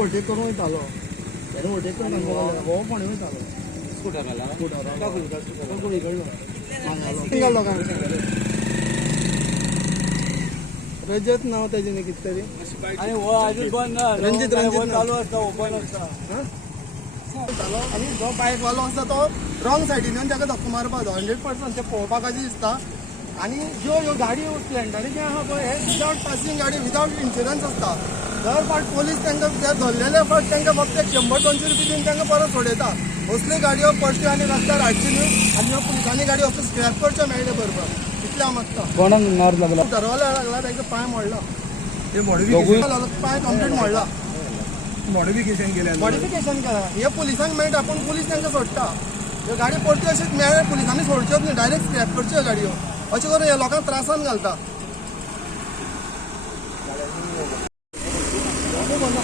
overtake करून वयतालो तेणे ओव्हरटेक करून हो पण वयतालो स्कूटराला सिंगल लोकांक रजत नाव तेजें न्ही कितें तरी आणि हो अजून बंद ना रणजीत चालू असता ओपन असता आणि जो बायकवालो आसा तो रॉंग सायडीन ताका धक्को मारपाक जाय 100% ते पळोवपाक अशें दिसता आणि ह्यो गाडी स्प्लेंडर जे आहा पळय हे विदावट पासिंग गाडी विदावट इन्शुरन्स असता दर फावट पोलीस तांकां धरलेले फावट तांकां फक्त 100-200 रुपया दिवन तांकां परत सोडयता असल्यो गाडयो पश्ट्यो आनी रस्त्यार हाडच्यो न्हू आनी ह्यो पुलिसांनी गाडयो असो स्क्रॅप करच्यो मेळटा बरोबर इतलें हांव मागता कोणाक मार लागला धरवायला लागला तांकां पांय मोडला ते मॉडिफिकेशन पांय कंप्लीट मोडला केलें मॉडिफिकेशन केला हे पुलिसांक मेळटा पूण पुलीस तांकां सोडटा ह्यो गाडयो परत्यो अशेंच मेळ्ळे पुलिसांनी सोडच्योच न्ही डायरेक्ट स्क्रॅप करच्यो गाडयो अशें करून हे लोकांक त्रासान घालता बंद